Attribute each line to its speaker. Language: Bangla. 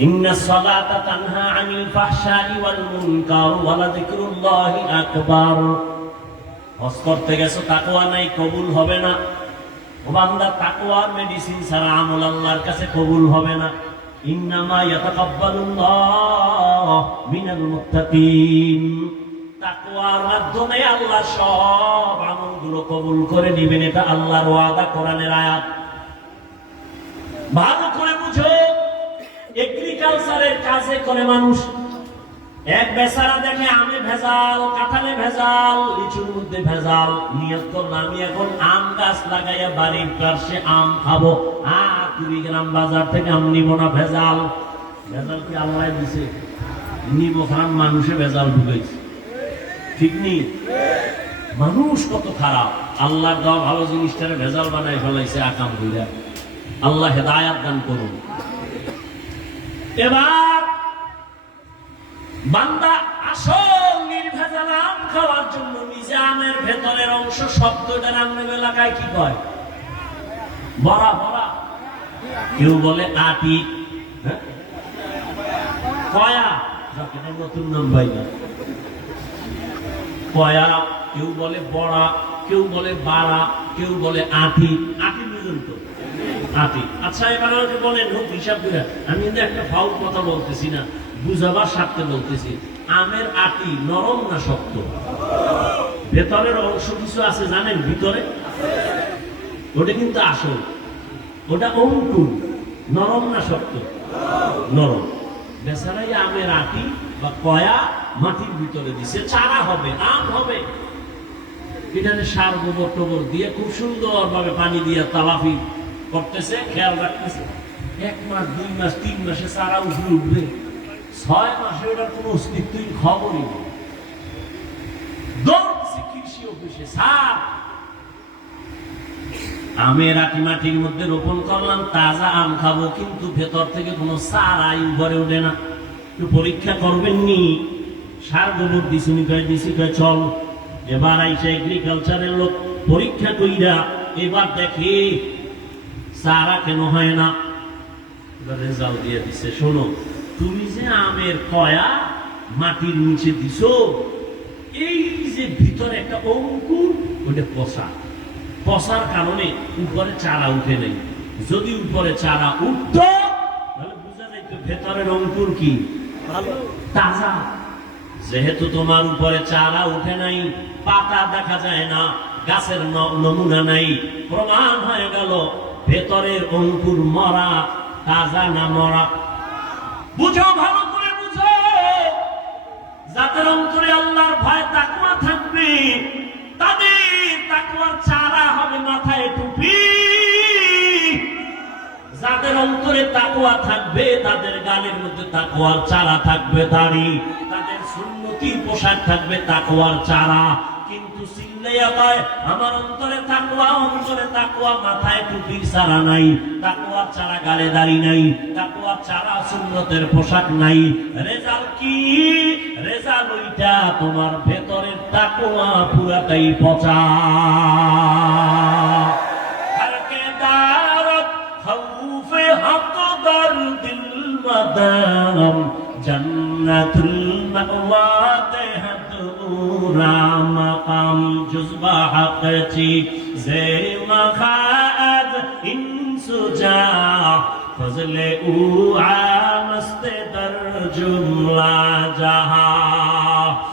Speaker 1: إن الصلاة تنهى عن الفحشاء والمنكر ولذكر الله أكبر নাই কবুল হবে না ও বান্দা মেডিসিন ছাড়া আমল আল্লাহর কাছে কবুল হবে না ইন্নামা ইয়াতাকাব্বালুল্লাহ মিনাল মুত্তাকিন মাধ্যমে আল্লাহ সব আমলগুলো কবুল করে নেবেন এটা আল্লাহর ওয়াদা কোরআনের আয়াত ভালো করে এগ্রিকালচারের কাজে করে মানুষ এক বেচারা দেখে আমে ভেজাল কাঁঠালে ভেজাল লিচুর মধ্যে ভেজাল নিয়ত করলো আমি এখন আম গাছ লাগাইয়া বাড়ির পাশে আম খাবো আর কুড়ি গ্রাম বাজার থেকে আম নিব না ভেজাল ভেজাল কি আল্লাহ দিছে নিব খান মানুষে ভেজাল ঢুকেছে ঠিক নেই মানুষ কত খারাপ আল্লাহর দেওয়া ভালো জিনিসটারে ভেজাল বানায় ফেলাইছে আকাম কইরা আল্লাহ হেদায়াত দান করুন এবার বান্দা আসল নির্ভেজাল আম খাওয়ার জন্য নিজামের ভেতরের অংশ শব্দটা রামনগর এলাকায় কি কয় বড়া বড়া কেউ বলে আটি হ্যাঁ? কয়া নতুন নাম ভাই কয়া কেউ বলে বড়া কেউ বলে বাড়া কেউ বলে আটি আটি পর্যন্ত হাতে আচ্ছা এবার আমাকে বলেন হোক হিসাব করে আমি কিন্তু একটা ফাউল কথা বলতেছি না বুঝাবার স্বার্থে বলতেছি আমের আটি নরম না শক্ত ভেতরের অংশ কিছু আছে জানেন ভিতরে ওটা কিন্তু আসল ওটা অঙ্কুর নরম না শক্ত নরম বেচারাই আমের আটি বা কয়া মাটির ভিতরে দিছে চারা হবে আম হবে এখানে সার গোবর টোবর দিয়ে খুব সুন্দরভাবে পানি দিয়ে তালাফি করতেছে খেয়াল রাখতেছে এক মাস দুই মাস তিন মাসে সারা উঠে উঠবে ছয় মাসে ওটার কোনো অস্তিত্বই খবরই নেই দৌড়ছে কৃষি অফিসে সার আমের আটি মাটির মধ্যে রোপণ করলাম তাজা আম খাবো কিন্তু ভেতর থেকে কোনো সার আয়ু ঘরে ওঠে না পরীক্ষা করবেন নি সার গোবর দিছি নিকায় দিছি চল এবার আইসা এগ্রিকালচারের লোক পরীক্ষা কইরা এবার দেখে চারা কেন হয় না রেজাল দিয়ে দিছে শোনো তুমি যে আমের কয়া মাটির নিচে দিছ এই যে ভিতরে একটা অঙ্কুর ওইটা পশা পশার কারণে উপরে চারা উঠে নেই যদি উপরে চারা উঠত তাহলে বোঝা যাইত ভেতরের অঙ্কুর কি ভালো তাজা যেহেতু তোমার উপরে চারা উঠে নাই পাতা দেখা যায় না গাছের নমুনা নাই প্রমাণ হয়ে গেল ভেতরের অঙ্কুর মরা তাজা না মরা বুঝো ভালো করে বুঝো যাদের অন্তরে আল্লাহর ভয় তাকুয়া থাকবে তাদের তাকুয়ার চারা হবে মাথায় টুপি যাদের অন্তরে তাকুয়া থাকবে তাদের গালের মধ্যে তাকুয়ার চারা থাকবে দাড়ি তাদের সুন্নতির পোশাক থাকবে তাকুয়ার চারা কিন্তু সিল্লাইয়া কয় আমার অন্তরে তাকুয়া অন্তরে তাকুয়া মাথায় টুপির চারা নাই তাকুয়া চারা গালে দাড়ি নাই তাকুয়া চারা সুন্নতের পোশাক নাই রেজাল কি রেজাল ওইটা তোমার ভেতরের তাকুয়া পুরাটাই পচা জন্নাতুল মা خوف حق درد المدام جنة المأوى تهدورا مقام جزبا حقتي زي ما خاد انسجا فضل او عامست در جملة جهان